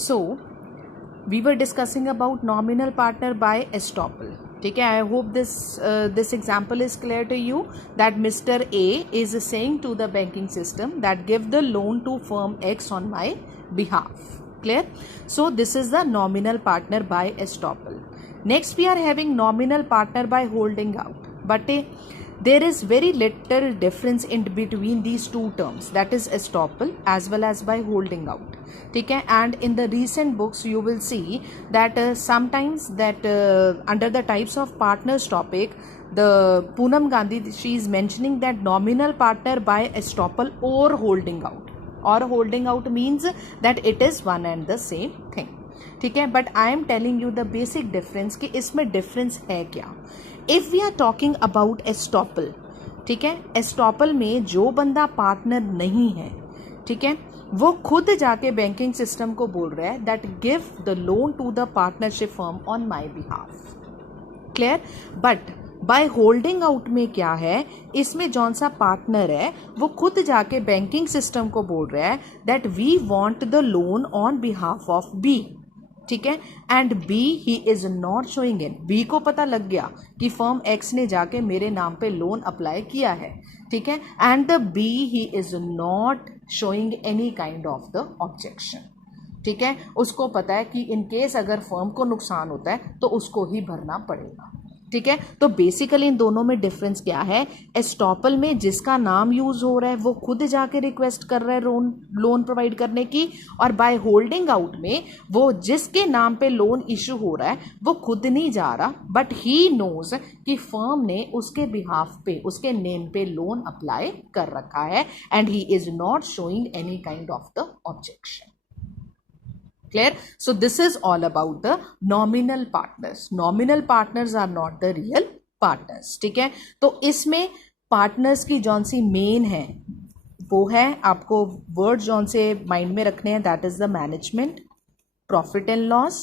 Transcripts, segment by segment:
So we were discussing about nominal partner by estoppel. ठीक है, I hope this example is clear to you that Mr. A is saying to the banking system that give the loan to firm X on my behalf. Clear? So this is the nominal partner by estoppel. Next we are having nominal partner by holding out, but there is very little difference in between these two terms, that is estoppel as well as by holding out. ठीक है, and in the recent books you will see that sometimes that under the types of partners topic, the Poonam Gandhi, she is mentioning that nominal partner by estoppel or holding out, or holding out means that it is one and the same thing. ठीक है, but I am telling you the basic difference कि इसमें difference है क्या. If we are talking about estoppel, ठीक है, estoppel में जो बंदा पार्टनर नहीं है, ठीक है, वो खुद जाके बैंकिंग सिस्टम को बोल रहा है that give the loan to the partnership firm on my behalf. Clear? But by holding out में क्या है, इसमें जौन सा पार्टनर है वो खुद जाके बैंकिंग सिस्टम को बोल रहा है that we want the loan on behalf of B. ठीक है, and B he is not showing in. B को पता लग गया कि फर्म एक्स ने जाके मेरे नाम पे लोन अप्लाई किया है. ठीक है, and the B he is not showing any kind of the objection. ठीक है, उसको पता है कि इन केस अगर फर्म को नुकसान होता है तो उसको ही भरना पड़ेगा. ठीक है, तो बेसिकली इन दोनों में डिफरेंस क्या है. एस्टॉपल में जिसका नाम यूज हो रहा है वो खुद जाके रिक्वेस्ट कर रहा है लोन प्रोवाइड करने की, और बाय होल्डिंग आउट में वो जिसके नाम पे लोन इशू हो रहा है वो खुद नहीं जा रहा, बट ही नोज कि फर्म ने उसके बिहाफ पे, उसके नेम पे लोन अप्लाई कर रखा है, and he is not showing any kind of the objection. Clear? So this is all about the nominal partners. Nominal partners are not the real partners. ठीक है, तो इसमें पार्टनर्स की जौन सी मेन है वो है, आपको वर्ड जौन से माइंड में रखने हैं, that is the management, profit and loss,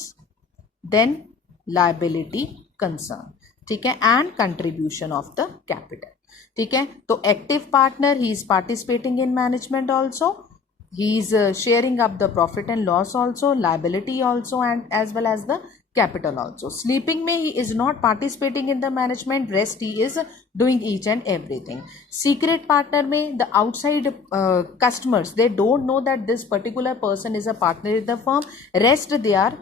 then liability concern. ठीक है, and contribution of the capital. ठीक है, तो active partner he is participating in management also, he is sharing up the profit and loss also, liability also, and as well as the capital also. Sleeping mein he is not participating in the management, rest he is doing each and everything. Secret partner mein the outside customers, they don't know that this particular person is a partner in the firm, rest they are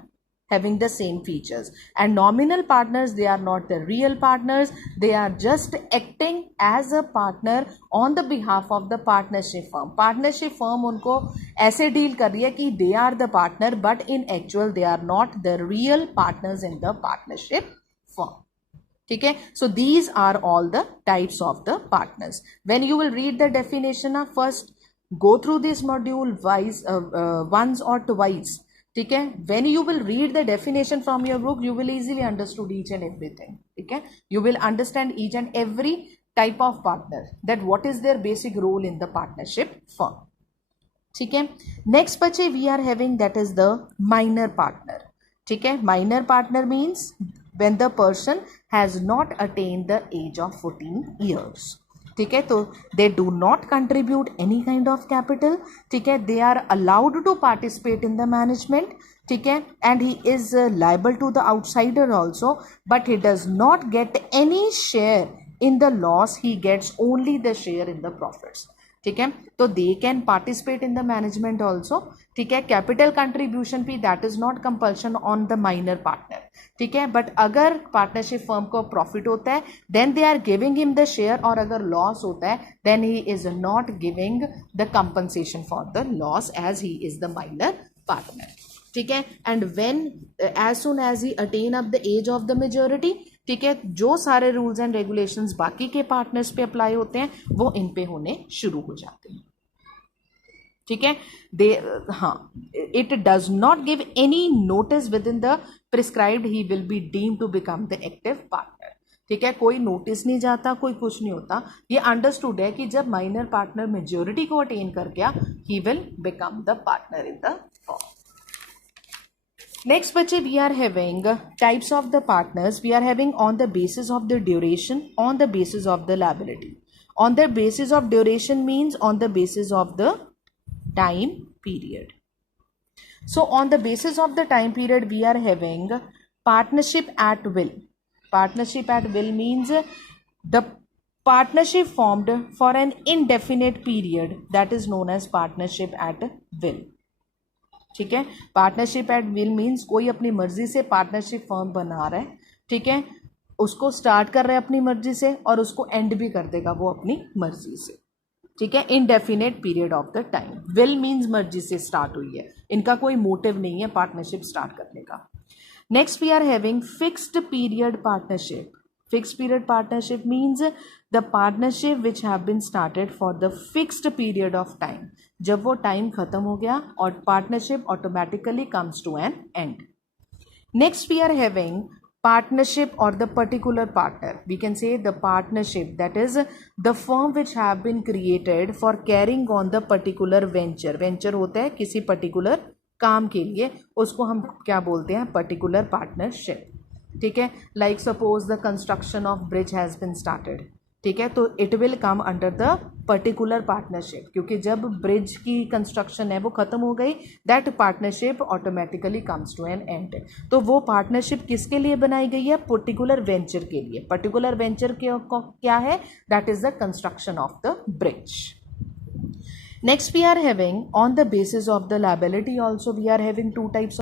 having the same features. And nominal partners, they are not the real partners, they are just acting as a partner on the behalf of the partnership firm. Partnership firm उनको ऐसे deal कर रही है कि they are the partner, but in actual they are not the real partners in the partnership firm. ठीक है, so these are all the types of the partners. When you will read the definition, first go through this module once or twice. ठीक है, when you will read the definition from your book, you will easily understood each and everything. ठीक है, you will understand each and every type of partner, that what is their basic role in the partnership firm. ठीक है, next बच्चे we are having that is the minor partner. ठीक है, minor partner means when the person has not attained the age of 14 years. ठीक है, तो they do not contribute any kind of capital. ठीक है, they are allowed to participate in the management. ठीक है, and he is liable to the outsider also, but he does not get any share in the loss, he gets only the share in the profits. ठीक है, तो they can participate in the management also. ठीक है, capital contribution भी that is not compulsion on the minor partner. ठीक है, but अगर partnership firm को प्रॉफिट होता है then they are giving him the share, और अगर लॉस होता है then he is not giving the compensation for the loss as he is the minor partner. ठीक है, and when as soon as he attain up the age of the majority, ठीक है, जो सारे रूल्स एंड रेगुलेशंस बाकी के partners पे apply होते हैं वो इन पे होने शुरू हो जाते हैं. ठीक है, दे हाँ, it does not give any notice with in the prescribed, he will be deemed to become the active partner. ठीक है, कोई नोटिस नहीं जाता, कोई कुछ नहीं होता. ये अंडरस्टूड है कि जब माइनर पार्टनर मेजोरिटी को अटेन कर गया he will become the partner in the firm. Next बच्चे we are having types of the partners. We are having on the basis of the duration, on the basis of the liability. On the basis of duration means on the basis of the time period. So on the basis of the time period, we are having partnership at will. Partnership at will means the partnership formed for an indefinite period, that is known as partnership at will. ठीक है, partnership at will means कोई अपनी मर्जी से partnership firm बना रहा है, ठीक है, उसको स्टार्ट कर रहा है अपनी मर्जी से और उसको एंड भी कर देगा वो अपनी मर्जी से, ठीक है, indefinite period of the time. Will means मर्जी से स्टार्ट हुई है, इनका कोई मोटिव नहीं है पार्टनरशिप स्टार्ट करने का. Next we are having fixed period partnership. Fixed period partnership means the partnership which have been started for the fixed period of time. जब वो टाइम खत्म हो गया और partnership automatically comes to an end. Next we are having partnership or the particular partner. We can say the partnership, that is the firm which have been created for carrying on the particular venture. Venture होता है किसी particular काम के लिए, उसको हम क्या बोलते हैं, particular partnership. ठीक है, like suppose the construction of bridge has been started, ठीक है, तो it will come under the particular partnership, क्योंकि जब ब्रिज की कंस्ट्रक्शन है वो खत्म हो गई, that partnership automatically comes to an end. तो वो पार्टनरशिप किसके लिए बनाई गई है, पर्टिकुलर वेंचर के लिए. पर्टिकुलर वेंचर क्या है, that is the construction of the bridge. Next we are having on the basis of the liability also we are having two types